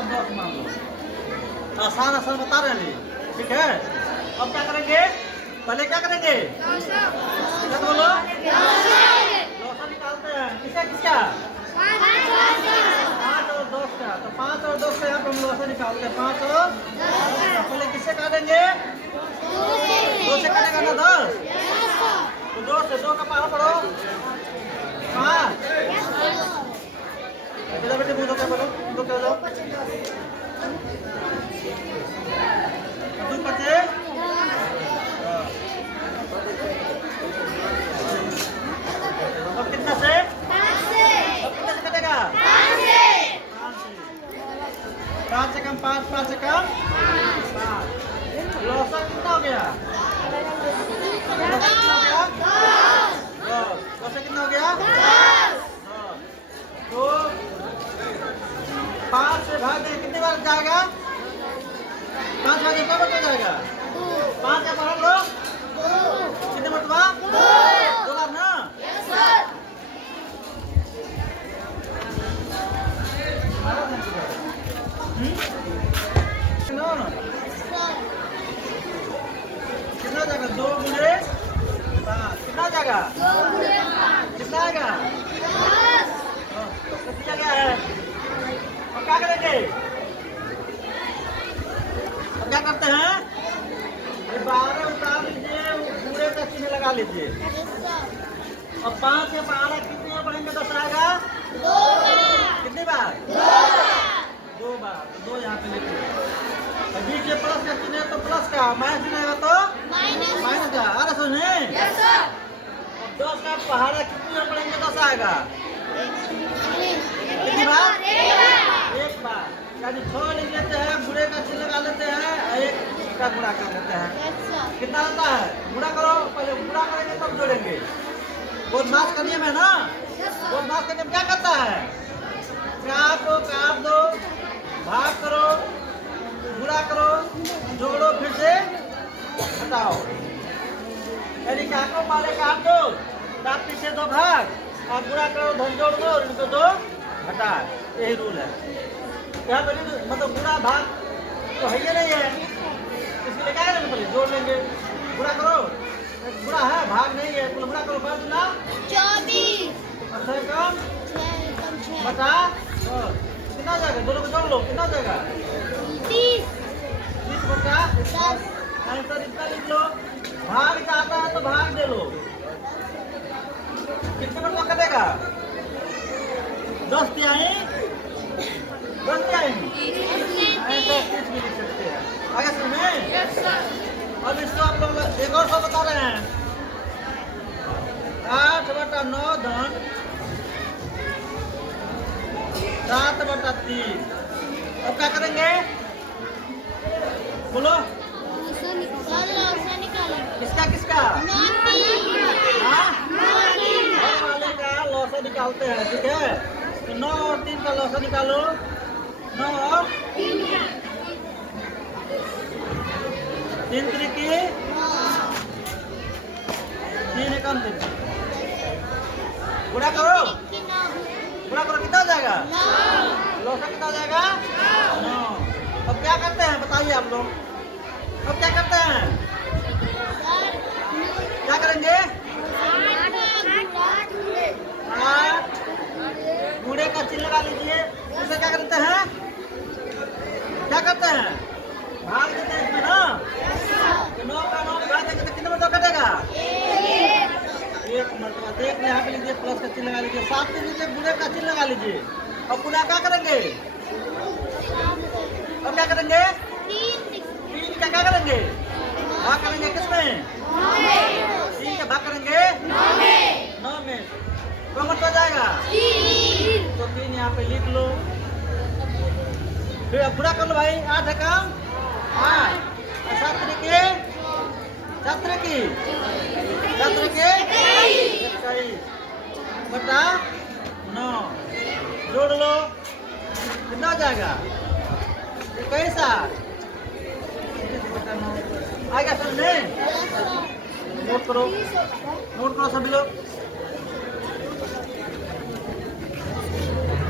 आप 10 मान लो। आसान आसान बता रहे हैं, ठीक है। अब क्या करेंगे, पहले क्या करेंगे, क्या बोलो, लौसा निकालते हैं। किसका किसका, 5 और 10 का। तो 5 और 10 से यहाँ पे हम लौसा निकालते हैं। 5 और 10 का पहले किससे काटेंगे, 2 से काटेगा ना 10, तो 2 से 2 का पहाड़ पड़ो 5। बेटा बेटे मुँह क्या बोलो, दो क्या जाओ 2 बचे। अब कितना से, अब कितना से कटेगा, 5 से कम 5, 5 से कम 5। लौसा कितना हो गया, लौसा कितना हो गया, 10। लौसा कितना हो गया, 10। तो 5 से भाग दे, कितनी बार जाएगा, 5 भाग कितना बार जाएगा, 5 का पढ़ लो, कितने मरतबा, 2 बार ना। कितना जाएगा, 2 गुणे 5, कितना जाएगा, कितना आएगा, तो दिया गया है। अब क्या करेंगे, अब क्या करते हैं, ये 12 उतार लीजिए, पूरे का चिन्ह लगा लीजिए। अब 5 से 12 कितनी बार पढ़ेंगे, 10 आएगा, कितनी बार, 2 बार। तो 2 यहाँ पे लिखिए। बीच में प्लस का चिन्ह है तो प्लस का, माइनस चिन्ह है तो माइनस का। अरे सुने, 10 का पहाड़ा कितनी बार पढ़ेंगे, 10 आएगा, कितनी बार, 1 बार। यानी 6 लिख लेते हैं, बुरे का चिन्ह लगा लेते हैं, 1 का गुणा कर लेते हैं। कितना आता है, गुणा करो, पहले गुणा करेंगे तब जोड़ेंगे। बोधमास का नियम है ना, बोधमास का नियम क्या करता है, काट को काट दो, भाग करो, गुणा करो, जोड़ो, फिर से हटाओ। यानी क्या को पहले काट दो, काट पीछे 2 भाग, और गुणा करो, धन जोड़ दो, और इनको 2 हटा। यही रूल है। यहाँ पर मतलब गुणा भाग तो है ही नहीं है, इसके लिए क्या करेंगे, पहले जोड़ लेंगे। गुणा करो, गुणा है, भाग नहीं है, गुणा करो, 5 गुना 24, और 6 कम बता, कितना जाएगा, दोनों को जोड़ लो, कितना जाएगा, 30 बचा 10। आंसर इतना लिख लो। भाग जाता है तो भाग दे लो, कितने मतलब कटेगा, 10 तिहाई, 10 तिहाई आंसर 30 भी लिख सकते हैं। आगे सुने, अब इसको आप लोग एक और सब बता रहे हैं। 8/9 धन 7/3। अब क्या करेंगे, बोलो, किसका किसका, वाले का लौसा निकालते हैं, ठीक है। तो 9 और 3 का लौसा निकालो, 9 और 3 की 3 एकम 3, गुणा करो, गुणा करो, कितना हो जाएगा, लौसा कितना हो जाएगा, 9। अब क्या करते हैं बताइए आप लोग, अब क्या करते हैं, क्या करेंगे, 8 गुणे का चिन्ह लगा लीजिए। उसे क्या करते हैं, क्या करते हैं, भाग देते हैं इसमें ना, तो 9 का 9 भाग देंगे तो कितने मतलब कटेगा, 1 मरतबा। तो 1 यहाँ पे लीजिए, प्लस का चिन्ह लगा लीजिए, 7 से लीजिए, गुणे का चिन्ह लगा लीजिए। अब गुणा क्या करेंगे, अब क्या करेंगे, 3 का क्या करेंगे, भाग करेंगे किसमें, 3 का भाग करेंगे 9 में, तो मतलब जाएगा 3। तो 3 यहाँ पे लिख लो, फिर अब पूरा कर लो भाई। 8 है कम 8, 7 तरीके 21 बटा 9, जोड़ लो, कितना हो जाएगा, 21 आ गया समझे। नोट करो सभी लोग।